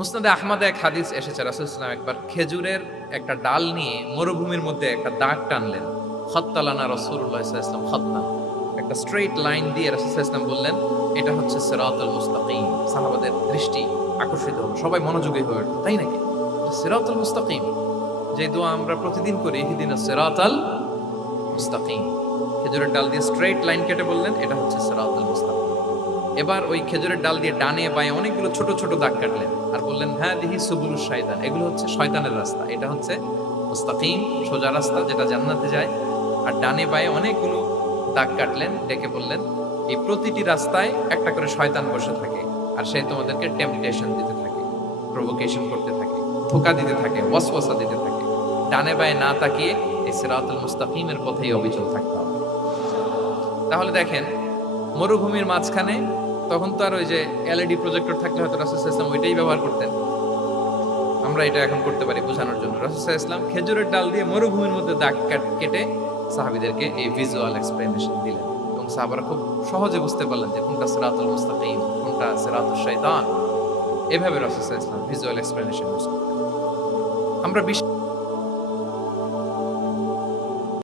মুসনাদে আহমদে এক হাদিস এসেছে, রাসূল সাল্লাল্লাহু আলাইহি ওয়াসাল্লাম একবার খেজুরের একটা ডাল নিয়ে মরুভূমির মধ্যে একটা দাগ টানলেন। খাত্তালানা রাসূলুল্লাহ সাল্লাল্লাহু আলাইহি ওয়াসাল্লাম খাত্তা, একটা স্ট্রেইট লাইন দিয়ে রাসূল সাল্লাল্লাহু আলাইহি ওয়াসাল্লাম বললেন, এটা হচ্ছে সিরাতুল মুস্তাকিম। সাহাবাদের দৃষ্টি আকর্ষিত হলো, সবাই মনোযোগী হয়ে উঠল, তাই নাকি? সিরাতুল মুস্তাকিম, যে দোয়া আমরা প্রতিদিন করি, ইহদিনাস সিরাতাল মুস্তাকিম। খেজুরের ডাল দিয়ে স্ট্রেইট লাইন কেটে বললেন, এটা হচ্ছে সিরাতুল মুস্তাকিম। এবার ওই খেজুরের ডাল দিয়ে ডানে বাঁয়ে অনেকগুলো ছোট ছোট দাগ কাটলেন আর বললেন, হ্যাঁ দিহি সুবুলুশ শাইতান, এগুলো হচ্ছে শয়তানের রাস্তা, এটা হচ্ছে মুস্তাকিম সোজা রাস্তা যেটা জান্নাতে যায়। আর ডানে বাঁয়ে অনেকগুলো দাগ কাটলেন, ডেকে বললেন, এই প্রতিটি রাস্তায় একটা করে শয়তান বসে থাকে আর সে তোমাদেরকে টেম্পটেশন দিতে থাকে, প্রভোকেশন করতে থাকে, ধোঁকা দিতে থাকে, ওয়াসওয়াসা দিতে থাকে। ডানে বাঁয়ে না তাকিয়ে এই সিরাতুল মুস্তাকিমের পথেই অবিচল থাকতে হবে। তাহলে দেখেন, মরুভূমির মাঝখানে তখন তো আর ওই যে এলইডি প্রজেক্টর থাকলে হয়তো রাসূল সাল্লাল্লাহু আলাইহি ওয়াসাল্লাম ওইটাই ব্যবহার করতেন। আমরা এটা এখন করতে পারি বোঝানোর জন্য। রাসূল সাল্লাল্লাহু আলাইহি ওয়াসাল্লাম খেজুরের ডাল দিয়ে মরুভূমির মধ্যে দাগ কেটে সাহাবীদেরকে এই ভিজুয়াল এক্সপ্লেনেশন দিলেন এবং সাহাবারা খুব সহজে বুঝতে পারলেন যে কোনটা সিরাতুল মুস্তাকিম, কোনটা সিরাতুশ শাইতান। এভাবে রাসূল সাল্লাল্লাহু আলাইহি ওয়াসাল্লাম ভিজুয়াল এক্সপ্লেনেশন ইউজ করতেন। আমরা